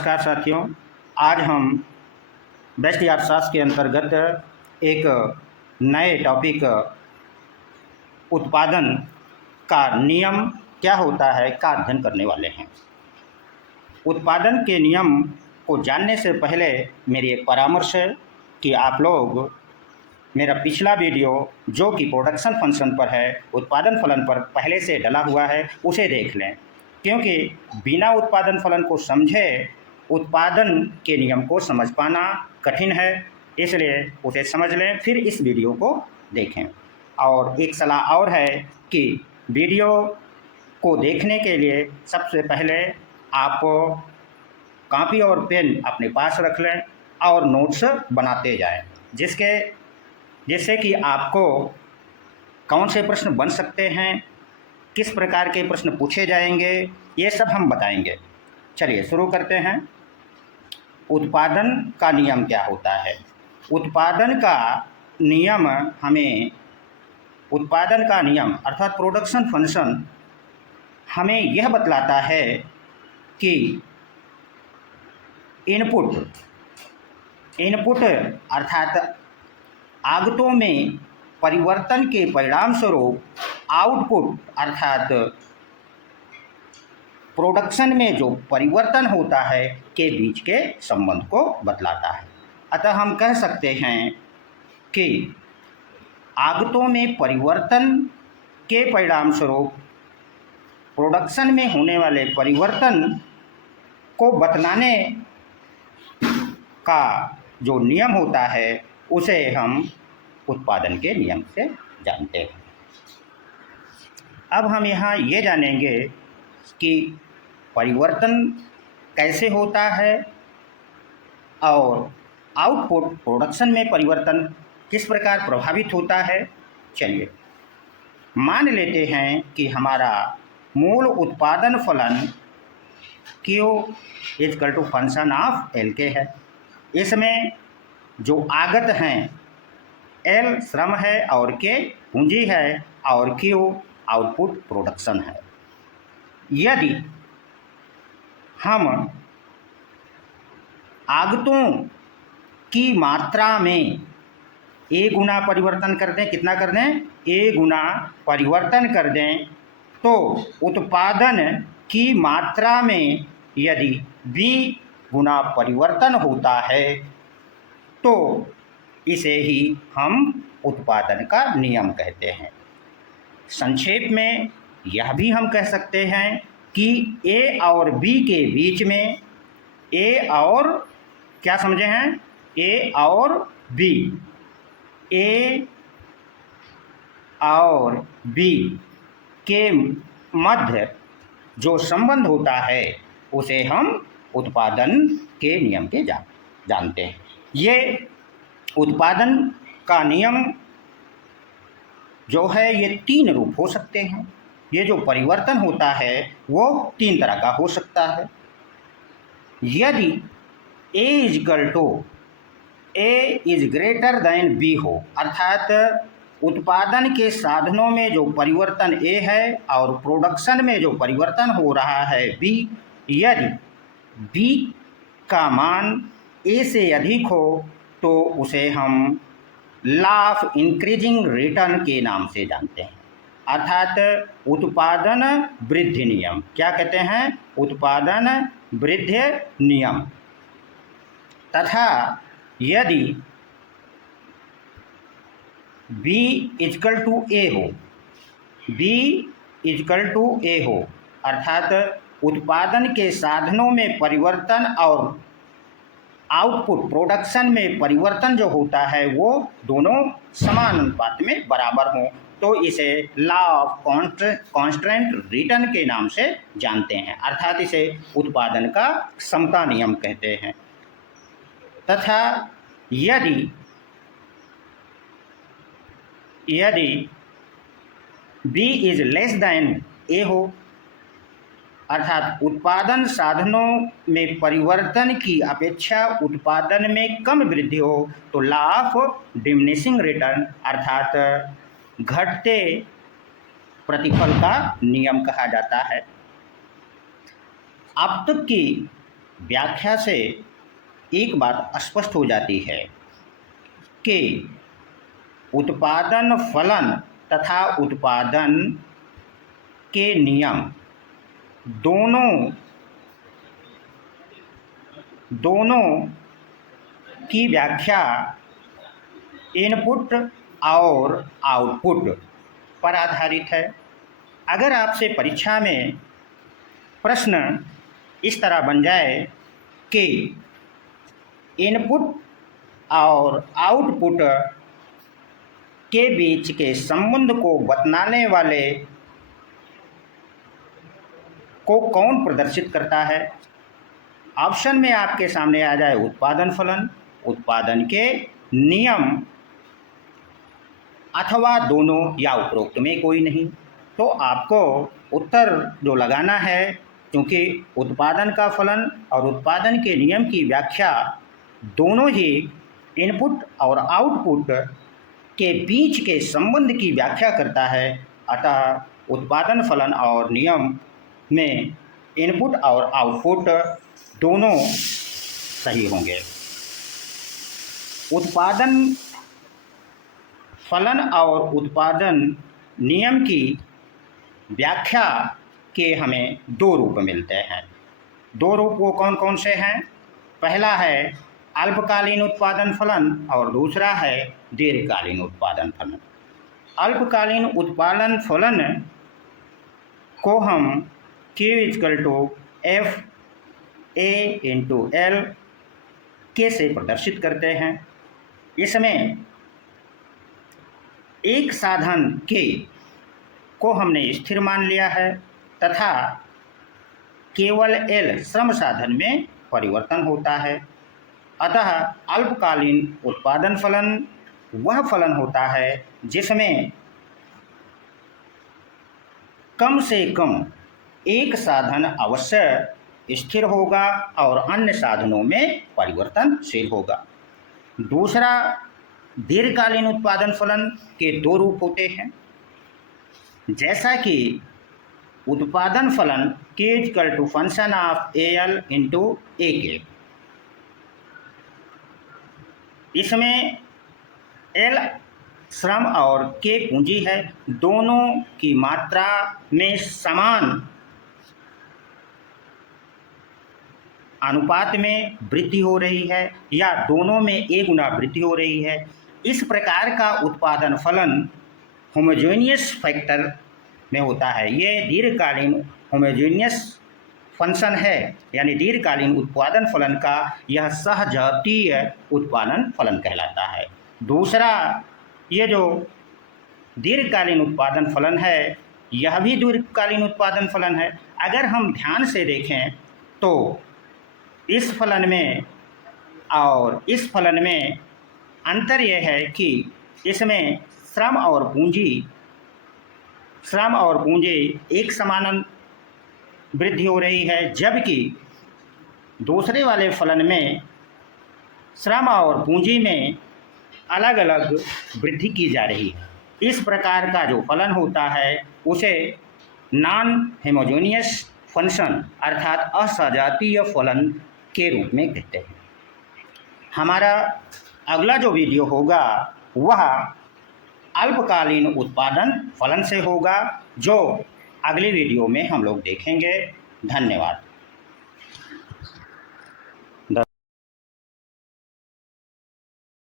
नमस्कार साथियों, आज हम बेस्ट अर्थशास्त्र के अंतर्गत एक नए टॉपिक उत्पादन का नियम क्या होता है का अध्ययन करने वाले हैं। उत्पादन के नियम को जानने से पहले मेरी एक परामर्श है कि आप लोग मेरा पिछला वीडियो जो कि प्रोडक्शन फंक्शन पर है, उत्पादन फलन पर पहले से डला हुआ है, उसे देख लें, क्योंकि बिना उत्पादन फलन को समझे उत्पादन के नियम को समझ पाना कठिन है। इसलिए उसे समझ लें, फिर इस वीडियो को देखें। और एक सलाह और है कि वीडियो को देखने के लिए सबसे पहले आप कॉपी और पेन अपने पास रख लें और नोट्स बनाते जाएं, जिससे कि आपको कौन से प्रश्न बन सकते हैं, किस प्रकार के प्रश्न पूछे जाएंगे, ये सब हम बताएंगे। चलिए शुरू करते हैं। उत्पादन का नियम क्या होता है? उत्पादन का नियम अर्थात प्रोडक्शन फंक्शन हमें यह बतलाता है कि इनपुट अर्थात आगतों में परिवर्तन के परिणाम स्वरूप आउटपुट अर्थात प्रोडक्शन में जो परिवर्तन होता है के बीच के संबंध को बतलाता है। अतः हम कह सकते हैं कि आगतों में परिवर्तन के परिणाम स्वरूप प्रोडक्शन में होने वाले परिवर्तन को बतलाने का जो नियम होता है उसे हम उत्पादन के नियम से जानते हैं। अब हम यहाँ ये जानेंगे कि परिवर्तन कैसे होता है और आउटपुट प्रोडक्शन में परिवर्तन किस प्रकार प्रभावित होता है। चलिए मान लेते हैं कि हमारा मूल उत्पादन फलन Q = फंक्शन ऑफ LK है। इसमें जो आगत हैं L श्रम है और K पूंजी है और Q आउटपुट प्रोडक्शन है। यदि हम आगतों की मात्रा में A गुना परिवर्तन कर दें, कितना कर दें? A गुना परिवर्तन कर दें, तो उत्पादन की मात्रा में यदि B गुना परिवर्तन होता है तो इसे ही हम उत्पादन का नियम कहते हैं। संक्षेप में यह भी हम कह सकते हैं कि A और B के बीच में A और क्या समझे हैं? A और B, A और B के मध्य जो संबंध होता है उसे हम उत्पादन के नियम के जानते हैं। ये उत्पादन का नियम जो है ये 3 रूप हो सकते हैं। ये जो परिवर्तन होता है वो 3 तरह का हो सकता है। यदि A is greater than B हो, अर्थात उत्पादन के साधनों में जो परिवर्तन A है और प्रोडक्शन में जो परिवर्तन हो रहा है B, यदि B का मान A से अधिक हो तो उसे हम लॉ ऑफ इंक्रीजिंग रिटर्न के नाम से जानते हैं, अर्थात उत्पादन वृद्धि नियम। क्या कहते हैं? उत्पादन वृद्धि नियम। तथा यदि B = A हो, B = A हो, अर्थात उत्पादन के साधनों में परिवर्तन और आउटपुट प्रोडक्शन में परिवर्तन जो होता है वो दोनों समान अनुपात में बराबर हों, तो इसे लॉ ऑफ कांस्टेंट रिटर्न के नाम से जानते हैं, अर्थात इसे उत्पादन का समता नियम कहते हैं। तथा यदि B is less than A हो, अर्थात उत्पादन साधनों में परिवर्तन की अपेक्षा उत्पादन में कम वृद्धि हो, तो लॉ ऑफ डिमिनिशिंग रिटर्न अर्थात घटते प्रतिफल का नियम कहा जाता है। अब तक की व्याख्या से एक बात स्पष्ट हो जाती है कि उत्पादन फलन तथा उत्पादन के नियम दोनों की व्याख्या इनपुट और आउटपुट पर आधारित है। अगर आपसे परीक्षा में प्रश्न इस तरह बन जाए कि इनपुट और आउटपुट के बीच के संबंध को बतलाने वाले को कौन प्रदर्शित करता है, ऑप्शन में आपके सामने आ जाए उत्पादन फलन, उत्पादन के नियम, अथवा दोनों या उपरोक्त में कोई नहीं, तो आपको उत्तर जो लगाना है, क्योंकि उत्पादन का फलन और उत्पादन के नियम की व्याख्या दोनों ही इनपुट और आउटपुट के बीच के संबंध की व्याख्या करता है, अतः उत्पादन फलन और नियम में इनपुट और आउटपुट दोनों सही होंगे। उत्पादन फलन और उत्पादन नियम की व्याख्या के हमें दो रूप मिलते हैं। दो रूप वो कौन कौन से हैं? पहला है अल्पकालीन उत्पादन फलन और दूसरा है दीर्घकालीन उत्पादन फलन। अल्पकालीन उत्पादन फलन को हम Q F(A)(L) के से प्रदर्शित करते हैं। इसमें एक साधन K को हमने स्थिर मान लिया है तथा केवल L श्रम साधन में परिवर्तन होता है। अतः अल्पकालीन उत्पादन फलन वह फलन होता है जिसमें कम से कम एक साधन अवश्य स्थिर होगा और अन्य साधनों में परिवर्तनशील होगा। दूसरा दीर्घकालीन उत्पादन फलन के दो रूप होते हैं। जैसा कि उत्पादन फलन Q function of AL into AK, इसमें L श्रम और K पूंजी है, दोनों की मात्रा में समान अनुपात में वृद्धि हो रही है या दोनों में एक गुना वृद्धि हो रही है। इस प्रकार का उत्पादन फलन होमोजेनियस फैक्टर में होता है। ये दीर्घकालीन होमोजेनियस फंक्शन है, यानी दीर्घकालीन उत्पादन फलन का यह सहजातीय उत्पादन फलन कहलाता है। दूसरा ये जो दीर्घकालीन उत्पादन फलन है यह भी दीर्घकालीन उत्पादन फलन है। अगर हम ध्यान से देखें तो इस फलन में और इस फलन में अंतर यह है कि इसमें श्रम और पूंजी एक समान वृद्धि हो रही है, जबकि दूसरे वाले फलन में श्रम और पूंजी में अलग अलग वृद्धि की जा रही है। इस प्रकार का जो फलन होता है उसे नॉन होमोजेनियस फंक्शन अर्थात असजातीय फलन के रूप में कहते हैं। हमारा अगला जो वीडियो होगा वह अल्पकालीन उत्पादन फलन से होगा, जो अगले वीडियो में हम लोग देखेंगे। धन्यवाद।